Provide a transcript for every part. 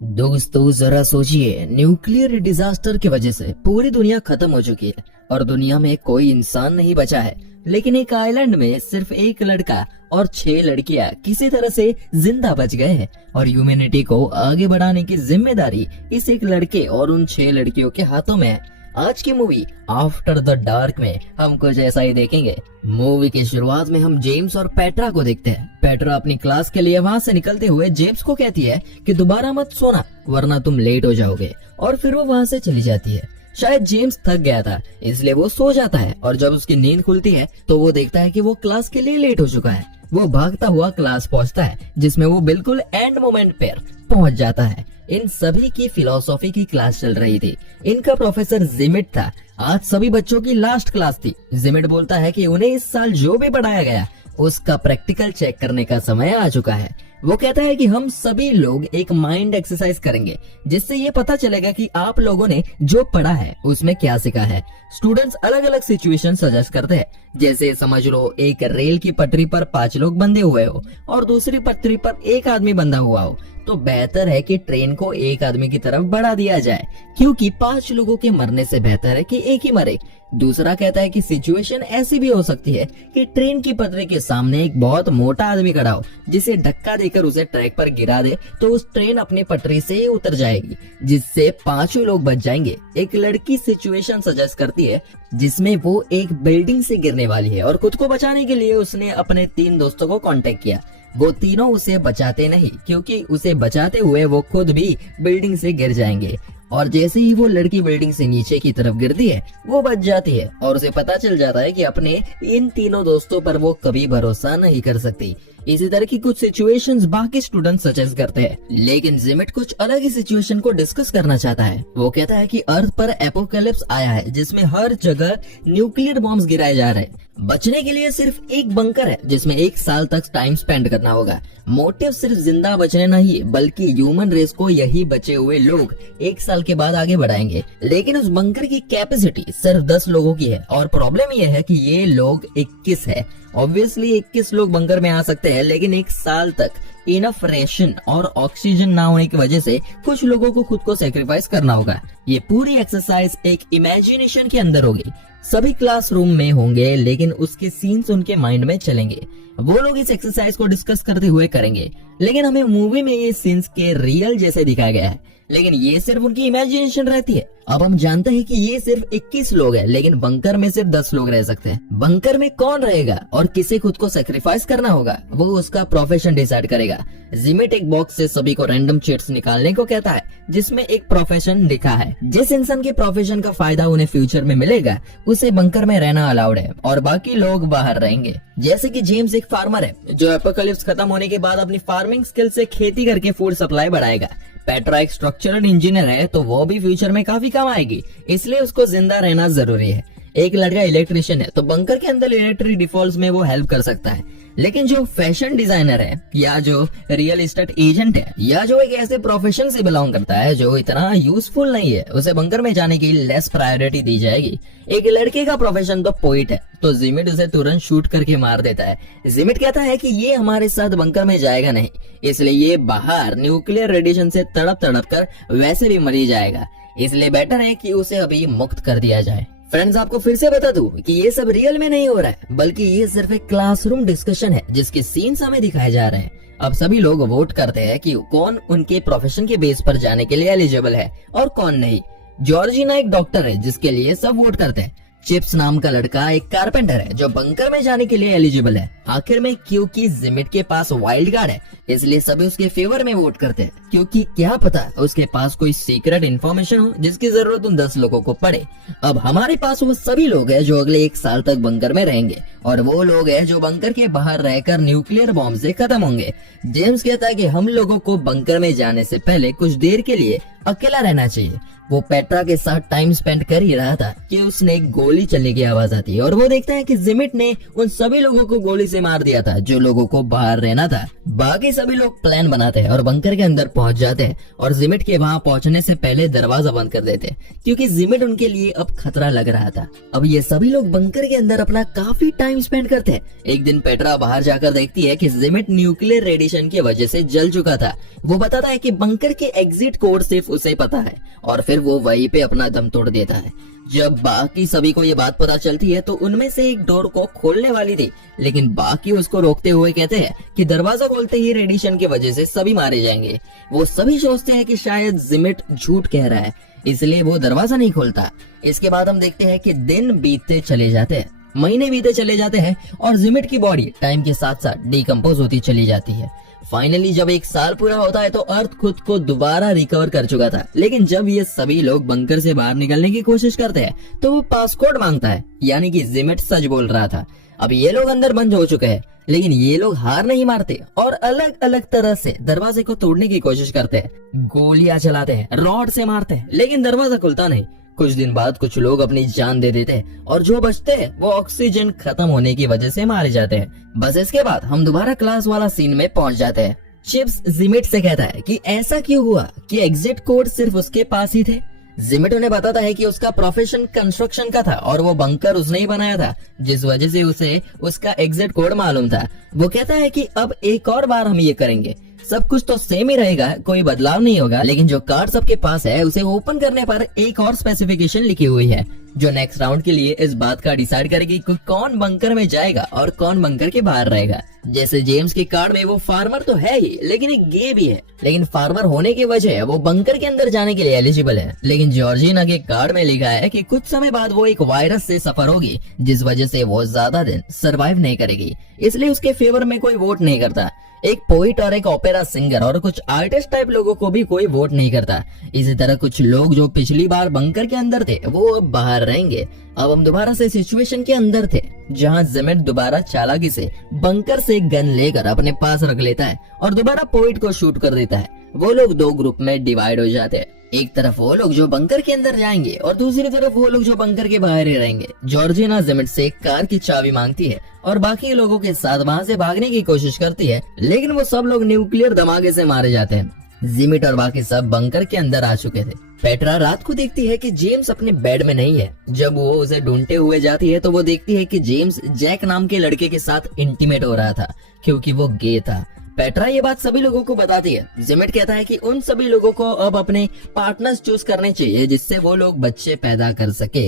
दोस्तों जरा सोचिए, न्यूक्लियर डिजास्टर की वजह से पूरी दुनिया खत्म हो चुकी है और दुनिया में कोई इंसान नहीं बचा है, लेकिन एक आइलैंड में सिर्फ एक लड़का और 6 लड़कियां किसी तरह से जिंदा बच गए हैं और ह्यूमैनिटी को आगे बढ़ाने की जिम्मेदारी इस एक लड़के और उन 6 लड़कियों के हाथों में है। आज की मूवी आफ्टर द डार्क में हम कुछ ऐसा ही देखेंगे। मूवी की शुरुआत में हम जेम्स और पेट्रा को देखते हैं। पेट्रा अपनी क्लास के लिए वहाँ से निकलते हुए जेम्स को कहती है कि दोबारा मत सोना वरना तुम लेट हो जाओगे, और फिर वो वहाँ से चली जाती है। शायद जेम्स थक गया था इसलिए वो सो जाता है और जब उसकी नींद खुलती है तो वो देखता है कि वो क्लास के लिए लेट हो चुका है। वो भागता हुआ क्लास पहुंचता है जिसमें वो बिल्कुल एंड मोमेंट पर पहुंच जाता है। इन सभी की फिलोसॉफी की क्लास चल रही थी। इनका प्रोफेसर जिमिट था। आज सभी बच्चों की लास्ट क्लास थी। जिमिट बोलता है कि उन्हें इस साल जो भी पढ़ाया गया उसका प्रैक्टिकल चेक करने का समय आ चुका है। वो कहता है कि हम सभी लोग एक माइंड एक्सरसाइज करेंगे जिससे ये पता चलेगा कि आप लोगों ने जो पढ़ा है उसमें क्या सीखा है। स्टूडेंट्स अलग अलग सिचुएशन सजेस्ट करते हैं, जैसे समझ लो एक रेल की पटरी पर 5 लोग बंधे हुए हो और दूसरी पटरी पर एक आदमी बंधा हुआ हो, तो बेहतर है कि ट्रेन को एक आदमी की तरफ बढ़ा दिया जाए क्योंकि 5 लोगों के मरने से बेहतर है कि एक ही मरे। दूसरा कहता है कि सिचुएशन ऐसी भी हो सकती है कि ट्रेन की पटरी के सामने एक बहुत मोटा आदमी खड़ा हो जिसे धक्का देकर उसे ट्रैक पर गिरा दे तो उस ट्रेन अपनी पटरी से ही उतर जाएगी जिससे 5 लोग बच जाएंगे। एक लड़की सिचुएशन सजेस्ट करती है जिसमें वो एक बिल्डिंग से गिरने वाली है और खुद को बचाने के लिए उसने अपने 3 दोस्तों को कांटेक्ट किया। वो तीनों उसे बचाते नहीं क्योंकि उसे बचाते हुए वो खुद भी बिल्डिंग से गिर जाएंगे, और जैसे ही वो लड़की बिल्डिंग से नीचे की तरफ गिरती है वो बच जाती है और उसे पता चल जाता है कि अपने इन तीनों दोस्तों पर वो कभी भरोसा नहीं कर सकती। इसी तरह की कुछ सिचुएशंस बाकी स्टूडेंट सजेस्ट करते हैं, लेकिन जिमिट कुछ अलग ही सिचुएशन को डिस्कस करना चाहता है। वो कहता है कि अर्थ पर एपोकैलिप्स आया है जिसमें हर जगह न्यूक्लियर बॉम्ब्स गिराए जा रहे हैं। बचने के लिए सिर्फ एक बंकर है जिसमें 1 साल तक टाइम स्पेंड करना होगा। मोटिव सिर्फ जिंदा बचने नहीं बल्कि ह्यूमन रेस को यही बचे हुए लोग 1 साल के बाद आगे बढ़ाएंगे, लेकिन उस बंकर की कैपेसिटी सिर्फ 10 लोगों की है और प्रॉब्लम यह है कि ये लोग 21 है। ऑब्वियसली 21 लोग बंकर में आ सकते हैं, लेकिन 1 साल तक इनफ रेशन और ऑक्सीजन ना होने की वजह से कुछ लोगों को खुद को सेक्रीफाइस करना होगा। ये पूरी एक्सरसाइज एक इमेजिनेशन के अंदर होगी। सभी क्लासरूम में होंगे लेकिन उसके सीन्स उनके माइंड में चलेंगे। वो लोग इस एक्सरसाइज को डिस्कस करते हुए करेंगे, लेकिन हमें मूवी में ये सीन्स के रियल जैसे दिखाया गया है, लेकिन ये सिर्फ उनकी इमेजिनेशन रहती है। अब हम जानते हैं कि ये सिर्फ 21 लोग हैं, लेकिन बंकर में सिर्फ 10 लोग रह सकते हैं। बंकर में कौन रहेगा और किसे खुद को सेक्रीफाइस करना होगा वो उसका प्रोफेशन डिसाइड करेगा। जिमिट एक बॉक्स से सभी को रैंडम चिट्स निकालने को कहता है जिसमें एक प्रोफेशन लिखा है। जिस इंसान के प्रोफेशन का फायदा उन्हें फ्यूचर में मिलेगा उसे बंकर में रहना अलाउड है और बाकी लोग बाहर रहेंगे। जैसे कि जेम्स एक फार्मर है जो एपोकैलिप्स खत्म होने के बाद अपनी फार्मिंग स्किल से खेती करके फूड सप्लाई बढ़ाएगा। पेट्रा एक स्ट्रक्चरल इंजीनियर है तो वो भी फ्यूचर में काफी कम आएगी, इसलिए उसको जिंदा रहना जरूरी है। एक लड़का इलेक्ट्रिशियन है तो बंकर के अंदर इलेक्ट्रिक डिफॉल्ट्स में वो हेल्प कर सकता है, लेकिन जो फैशन डिजाइनर है या जो रियल एस्टेट एजेंट है या जो एक ऐसे प्रोफेशन से बिलोंग करता है जो इतना यूजफुल नहीं है उसे बंकर में जाने की लेस प्रायोरिटी दी जाएगी। एक लड़के का प्रोफेशन तो पोइट है तो जिमिट उसे तुरंत शूट करके मार देता है। जिमिट कहता है कि ये हमारे साथ बंकर में जाएगा नहीं, इसलिए ये बाहर न्यूक्लियर रेडिएशन से तड़प तड़प कर वैसे भी मर ही जाएगा, इसलिए बेटर है कि उसे अभी मुक्त कर दिया जाए। फ्रेंड्स, आपको फिर से बता दूं कि ये सब रियल में नहीं हो रहा है बल्कि ये सिर्फ एक क्लासरूम डिस्कशन है जिसके सीन्स हमें दिखाए जा रहे हैं। अब सभी लोग वोट करते हैं कि कौन उनके प्रोफेशन के बेस पर जाने के लिए एलिजिबल है और कौन नहीं। जॉर्जिना एक डॉक्टर है जिसके लिए सब वोट करते हैं। चिप्स नाम का लड़का एक कारपेंटर है जो बंकर में जाने के लिए एलिजिबल है। आखिर में क्योंकि जिमिट के पास वाइल्ड कार्ड है इसलिए सभी उसके फेवर में वोट करते हैं, क्योंकि क्या पता उसके पास कोई सीक्रेट इन्फॉर्मेशन हो जिसकी जरूरत उन 10 लोगों को पड़े। अब हमारे पास वो सभी लोग हैं जो अगले 1 साल तक बंकर में रहेंगे और वो लोग हैं जो बंकर के बाहर रहकर न्यूक्लियर बॉम्ब से खत्म होंगे। जेम्स कहता है कि हम लोगों को बंकर में जाने से पहले कुछ देर के लिए अकेला रहना चाहिए वो पेट्रा के साथ टाइम स्पेंड कर ही रहा था कि उसने एक गोली चलने की आवाज आती है और वो देखता है कि जिमिट ने उन सभी लोगों को गोली से मार दिया था जो लोगों को बाहर रहना था। बाकी सभी लोग प्लान बनाते हैं और बंकर के अंदर पहुंच जाते हैं और जिमिट के वहां पहुंचने से पहले दरवाजा बंद कर देते क्योंकि जिमिट उनके लिए अब खतरा लग रहा था। अब ये सभी लोग बंकर के अंदर अपना काफी टाइम स्पेंड करते हैं। एक दिन पेट्रा बाहर जाकर देखती है कि जिमिट न्यूक्लियर रेडिएशन की वजह से जल चुका था। वो बताता है कि बंकर के एग्जिट कोड सिर्फ उसे पता है और फिर वो वहीं पे अपना दम तोड़ देता है। जब बाकी सभी को ये बात पता चलती है तो उनमें से एक डोर को खोलने वाली थी, लेकिन बाकी उसको रोकते हुए कहते हैं कि दरवाजा खोलते ही रेडिएशन की वजह से सभी मारे जाएंगे। वो सभी सोचते हैं कि शायद जिमिट झूठ कह रहा है, इसलिए वो दरवाजा नहीं खोलता। इसके बाद हम देखते हैं कि दिन बीतते चले जाते हैं, महीने बीते चले जाते हैं और जिमिट की बॉडी टाइम के साथ साथ डिकम्पोज होती चली जाती है। फाइनली जब 1 साल पूरा होता है तो अर्थ खुद को दोबारा रिकवर कर चुका था, लेकिन जब ये सभी लोग बंकर से बाहर निकलने की कोशिश करते हैं तो वो पासकोड मांगता है, यानी कि जिमिट सच बोल रहा था। अब ये लोग अंदर बंद हो चुके हैं, लेकिन ये लोग हार नहीं मारते और अलग अलग तरह से दरवाजे को तोड़ने की कोशिश करते हैं। गोलियां चलाते हैं, रॉड से मारते हैं, लेकिन दरवाजा खुलता नहीं। कुछ दिन बाद कुछ लोग अपनी जान दे देते हैं और जो बचते हैं वो ऑक्सीजन खत्म होने की वजह से मारे जाते हैं। बस इसके बाद हम दोबारा क्लास वाला सीन में पहुंच जाते हैं। चिप्स जिमिट से कहता है कि ऐसा क्यों हुआ कि एग्जिट कोड सिर्फ उसके पास ही थे। जिमिट उन्हें बताता है कि उसका प्रोफेशन कंस्ट्रक्शन का था और वो बंकर उसने ही बनाया था, जिस वजह से उसे उसका एग्जिट कोड मालूम था। वो कहता है कि अब एक और बार हम ये करेंगे, सब कुछ तो सेम ही रहेगा, कोई बदलाव नहीं होगा, लेकिन जो कार्ड सबके पास है उसे ओपन करने पर एक और स्पेसिफिकेशन लिखी हुई है जो नेक्स्ट राउंड के लिए इस बात का डिसाइड करेगी कि कौन बंकर में जाएगा और कौन बंकर के बाहर रहेगा। जैसे जेम्स की कार्ड में वो फार्मर तो है ही, लेकिन एक गे भी है, लेकिन फार्मर होने की वजह वो बंकर के अंदर जाने के लिए एलिजिबल है। लेकिन जॉर्जिना के कार्ड में लिखा है कि कुछ समय बाद वो एक वायरस से सफर होगी, जिस वजह से वो ज्यादा दिन सरवाइव नहीं करेगी, इसलिए उसके फेवर में कोई वोट नहीं करता। एक पोइट और एक ओपेरा सिंगर और कुछ आर्टिस्ट टाइप लोगों को भी कोई वोट नहीं करता। इसी तरह कुछ लोग जो पिछली बार बंकर के अंदर थे वो अब बाहर रहेंगे। अब हम दोबारा से सिचुएशन के अंदर थे जहां जिमिट दोबारा चालाकी से बंकर से गन लेकर अपने पास रख लेता है और दोबारा पोइट को शूट कर देता है। वो लोग 2 ग्रुप में डिवाइड हो जाते हैं, एक तरफ वो लोग जो बंकर के अंदर जाएंगे और दूसरी तरफ वो लोग जो बंकर के बाहर ही रहेंगे। जॉर्जिना जिमिट से कार की चाबी मांगती है और बाकी लोगों के साथ वहां से भागने की कोशिश करती है, लेकिन वो सब लोग न्यूक्लियर धमाके से मारे जाते हैं। जिमिट और बाकी सब बंकर के अंदर आ चुके थे। पेट्रा रात को देखती है कि जेम्स अपने बेड में नहीं है। जब वो उसे ढूंढते हुए जाती है तो वो देखती है कि जेम्स जैक नाम के लड़के के साथ इंटीमेट हो रहा था क्योंकि वो गे था। पेट्रा ये बात सभी लोगों को बताती है। जिमिट कहता है कि उन सभी लोगों को अब अपने पार्टनर्स चूज करने चाहिए जिससे वो लोग बच्चे पैदा कर सके।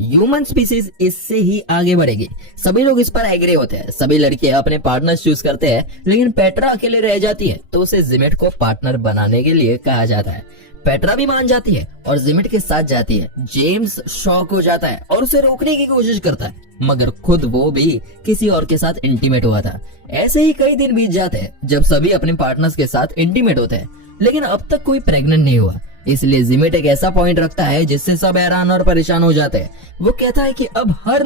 ह्यूमन स्पीसीज इससे ही आगे बढ़ेगी। सभी लोग इस पर एग्री होते हैं। सभी लड़के अपने पार्टनर्स चूज करते हैं, लेकिन पेट्रा अकेले रह जाती है तो उसे जिमिट को पार्टनर बनाने के लिए कहा जाता है। पेट्रा भी मान जाती है और जिमिट के साथ जाती है। जेम्स शॉक हो जाता है और उसे रोकने की कोशिश करता है, मगर खुद वो भी किसी और के साथ इंटीमेट हुआ था। ऐसे ही कई दिन बीत जाते हैं जब सभी अपने पार्टनर्स के साथ इंटीमेट होते हैं, लेकिन अब तक कोई प्रेग्नेंट नहीं हुआ। इसलिए जिमिट एक ऐसा पॉइंट रखता है जिससे सब हैरान और परेशान हो जाते हैं। वो कहता है कि अब हर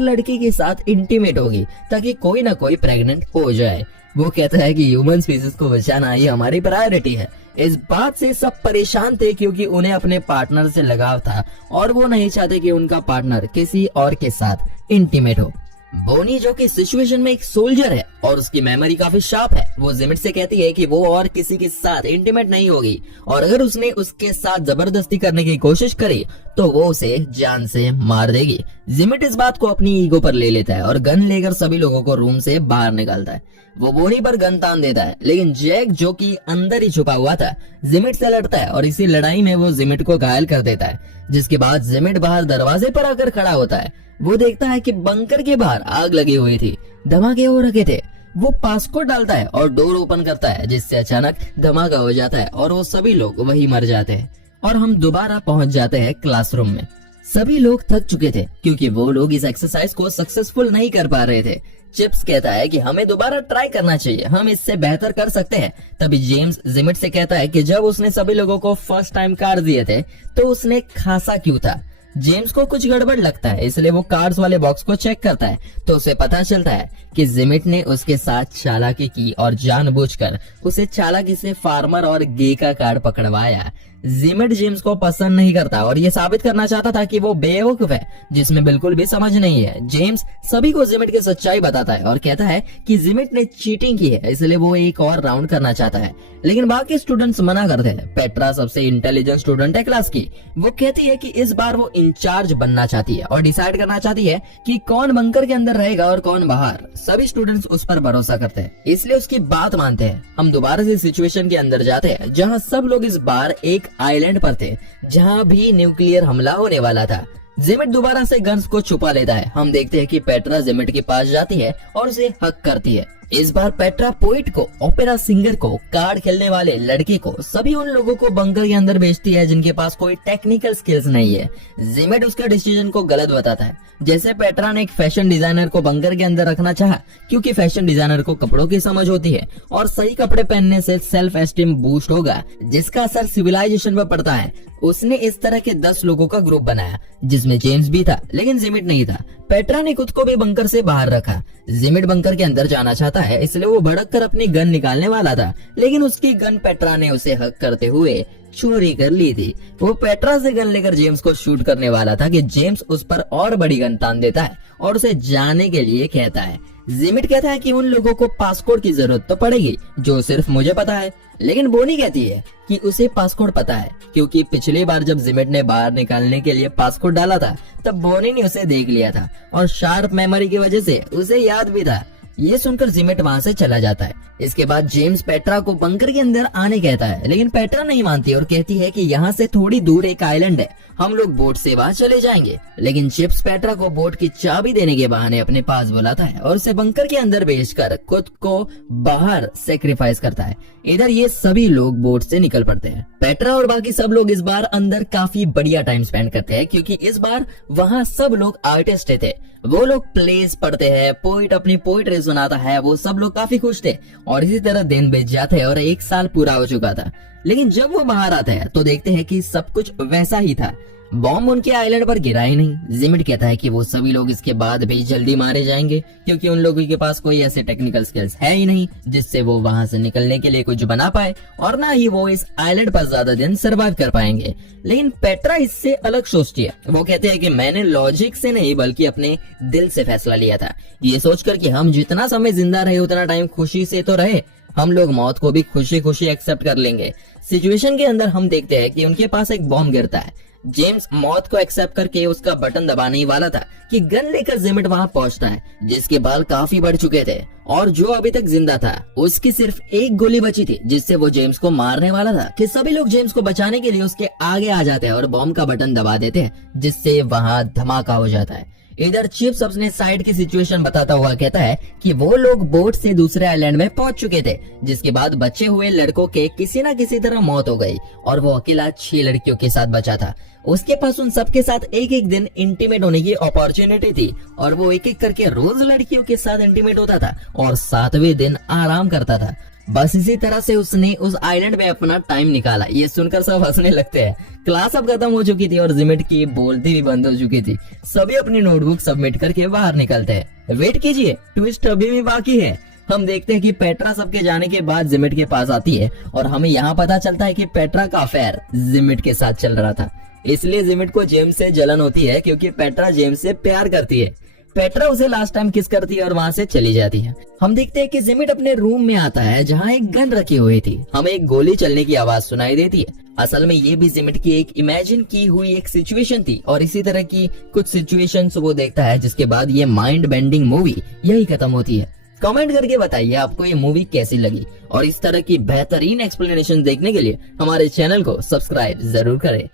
लड़की के साथ इंटीमेट होगी ताकि कोई ना कोई प्रेग्नेंट हो जाए। वो कहता है कि ह्यूमन स्पीसीज को बचाना ही हमारी प्रायोरिटी है। इस बात से सब परेशान थे क्योंकि उन्हें अपने पार्टनर से लगाव था और वो नहीं चाहते कि उनका पार्टनर किसी और के साथ इंटीमेट हो। बोनी जो कि सिचुएशन में एक सोल्जर है और उसकी मेमोरी काफी शार्प है, वो जिमिट से कहती है कि वो और किसी के साथ इंटीमेट नहीं होगी और अगर उसने उसके साथ जबरदस्ती करने की कोशिश करी तो वो उसे जान से मार देगी। जिमिट इस बात को अपनी ईगो पर ले लेता है और गन लेकर सभी लोगों को रूम से बाहर निकालता है। वो बोनी पर गन तान देता है, लेकिन जैक जो कि अंदर ही छुपा हुआ था जिमिट से लड़ता है और इसी लड़ाई में वो जिमिट को घायल कर देता है। जिसके बाद जिमिट बाहर दरवाजे पर आकर खड़ा होता है। वो देखता है कि बंकर के बाहर आग लगी हुई थी, धमाके हो रखे थे। वो पासकोड डालता है और डोर ओपन करता है, जिससे अचानक धमाका हो जाता है और वो सभी लोग वही मर जाते हैं और हम दोबारा पहुंच जाते हैं क्लासरूम में। सभी लोग थक चुके थे क्योंकि वो लोग इस एक्सरसाइज को सक्सेसफुल नहीं कर पा रहे थे। चिप्स कहता है कि हमें दोबारा ट्राई करना चाहिए, हम इससे बेहतर कर सकते हैं। तभी जेम्स जिमिट से कहता है कि जब उसने सभी लोगों को फर्स्ट टाइम कार्ड दिए थे तो उसने खासा क्यों था। जेम्स को कुछ गड़बड़ लगता है, इसलिए वो कार्ड्स वाले बॉक्स को चेक करता है तो उसे पता चलता है कि जिमिट ने उसके साथ चालाकी की और जानबूझकर उसे चालाकी से फार्मर और गे का कार्ड पकड़वाया। जिमिट जेम्स को पसंद नहीं करता और ये साबित करना चाहता था कि वो बेवकूफ है जिसमें बिल्कुल भी समझ नहीं है। जेम्स सभी को जिमिट की सच्चाई बताता है और कहता है कि जिमिट ने चीटिंग की है, इसलिए वो एक और राउंड करना चाहता है, लेकिन बाकी स्टूडेंट्स मना करते हैं। पेट्रा सबसे इंटेलिजेंट स्टूडेंट है क्लास की। वो कहती है कि इस बार वो इंचार्ज बनना चाहती है और डिसाइड करना चाहती है कि कौन बंकर के अंदर रहेगा और कौन बाहर। सभी स्टूडेंट्स उस पर भरोसा करते हैं, इसलिए उसकी बात मानते हैं। हम दोबारा से सिचुएशन के अंदर जाते हैं जहाँ सब लोग इस बार एक आइलैंड पर थे जहाँ भी न्यूक्लियर हमला होने वाला था। जिमिट दोबारा से गन्स को छुपा लेता है। हम देखते हैं कि पेट्रा जिमिट के पास जाती है और उसे हक करती है। इस बार पेट्रा पोइट को, ओपेरा सिंगर को, कार्ड खेलने वाले लड़के को, सभी उन लोगों को बंकर के अंदर भेजती है जिनके पास कोई टेक्निकल स्किल्स नहीं है। जिमिट उसका डिसीजन को गलत बताता है। जैसे पेट्रा ने एक फैशन डिजाइनर को बंकर के अंदर रखना चाहा क्योंकि फैशन डिजाइनर को कपड़ों की समझ होती है और सही कपड़े पहनने से सेल्फ एस्टीम बूस्ट होगा जिसका असर सिविलाइजेशन पर पड़ता है। उसने इस तरह के 10 लोगों का ग्रुप बनाया जिसमें जेम्स भी था लेकिन जिमिट नहीं था। पेट्रा ने खुद को भी बंकर से बाहर रखा। जिमिट बंकर के अंदर जाना चाहता है इसलिए वो भड़क कर अपनी गन निकालने वाला था, लेकिन उसकी गन पेट्रा ने उसे हक करते हुए चोरी कर ली थी। वो पेट्रा से गन लेकर जेम्स को शूट करने वाला था कि जेम्स उस पर और बड़ी गन तान देता है और उसे जाने के लिए कहता है। जिमिट कहता है कि उन लोगों को पासपोर्ट की जरूरत तो पड़ेगी जो सिर्फ मुझे पता है, लेकिन बोनी कहती है कि उसे पासपोर्ट पता है क्योंकि पिछली बार जब जिमिट ने बाहर निकालने के लिए पासपोर्ट डाला था तब बोनी ने उसे देख लिया था और शार्प मेमोरी की वजह से उसे याद भी था। ये सुनकर जिमिट वहाँ से चला जाता है। इसके बाद जेम्स पेट्रा को बंकर के अंदर आने कहता है, लेकिन पेट्रा नहीं मानती और कहती है कि यहाँ से थोड़ी दूर एक आइलैंड है, हम लोग बोट से वहाँ चले जाएंगे। लेकिन चिप्स पेट्रा को बोट की चाबी देने के बहाने अपने पास बुलाता है और उसे बंकर के अंदर भेजकर खुद को बाहर सेक्रीफाइस करता है। इधर ये सभी लोग बोट से निकल पड़ते हैं। पेट्रा और बाकी सब लोग इस बार अंदर काफी बढ़िया टाइम स्पेंड करते हैं क्योंकि इस बार वहाँ सब लोग आर्टिस्ट थे। वो लोग प्लेस पढ़ते हैं, पोइट अपनी पोइट्री सुनाता है, वो सब लोग काफी खुश थे और इसी तरह दिन बीत जाते हैं और 1 साल पूरा हो चुका था। लेकिन जब वो बाहर आते हैं तो देखते हैं कि सब कुछ वैसा ही था। बॉम्ब उनके आइलैंड पर गिरा ही नहीं। जिमिट कहता है कि वो सभी लोग इसके बाद भी जल्दी मारे जाएंगे क्योंकि उन लोगों के पास कोई ऐसे टेक्निकल स्किल्स है ही नहीं जिससे वो वहां से निकलने के लिए कुछ बना पाए और ना ही वो इस आइलैंड पर ज्यादा दिन सर्वाइव कर पाएंगे। लेकिन पेट्रा इससे अलग सोचती है। वो कहते हैं कि मैंने लॉजिक से नहीं बल्कि अपने दिल से फैसला लिया था, ये सोचकर कि हम जितना समय जिंदा रहे उतना टाइम खुशी से तो रहे, हम लोग मौत को भी खुशी खुशी एक्सेप्ट कर लेंगे। सिचुएशन के अंदर हम देखते हैं कि उनके पास एक बॉम्ब गिरता है। जेम्स मौत को एक्सेप्ट करके उसका बटन दबाने ही वाला था कि गन लेकर जिमिट वहां पहुंचता है जिसके बाल काफी बढ़ चुके थे और जो अभी तक जिंदा था उसकी सिर्फ एक गोली बची थी जिससे वो जेम्स को मारने वाला था कि सभी लोग जेम्स को बचाने के लिए उसके आगे आ जाते हैं और बॉम्ब का बटन दबा देते हैं जिससे वहां धमाका हो जाता है। इधर चिप्स अपने साइड की सिचुएशन बताता हुआ कहता है कि वो लोग बोट से दूसरे आइलैंड में पहुंच चुके थे जिसके बाद बचे हुए लड़कों के किसी न किसी तरह मौत हो गई और वो अकेला 6 लड़कियों के साथ बचा था। उसके पास उन सबके साथ एक एक दिन इंटीमेट होने की अपॉर्चुनिटी थी और वो एक एक करके रोज लड़कियों के साथ इंटीमेट होता था और 7वें दिन आराम करता था। बस इसी तरह से उसने उस आइलैंड में अपना टाइम निकाला। ये सुनकर सब हंसने लगते हैं। क्लास अब खत्म हो चुकी थी और जिमिट की बोलती भी बंद हो चुकी थी। सभी अपनी नोटबुक सबमिट करके बाहर निकलते हैं। वेट कीजिए, ट्विस्ट अभी भी बाकी है। हम देखते हैं कि पेट्रा सबके जाने के बाद जिमिट के पास आती है और हमें यहाँ पता चलता है कि पेट्रा का अफेयर जिमिट के साथ चल रहा था। इसलिए जिमिट को जेम्स से जलन होती है क्योंकि पेट्रा जेम्स से प्यार करती है। पेट्रा उसे लास्ट टाइम किस करती है और वहाँ से चली जाती है। हम देखते हैं कि जिमिट अपने रूम में आता है जहाँ एक गन रखी हुई थी। हमें एक गोली चलने की आवाज सुनाई देती है। असल में ये भी जिमिट की एक इमेजिन की हुई एक सिचुएशन थी और इसी तरह की कुछ सिचुएशंस वो देखता है जिसके बाद ये माइंड बेंडिंग मूवी यही खत्म होती है। कमेंट करके बताइए आपको ये मूवी कैसी लगी और इस तरह की बेहतरीन एक्सप्लेनेशन देखने के लिए हमारे चैनल को सब्सक्राइब जरूर करें।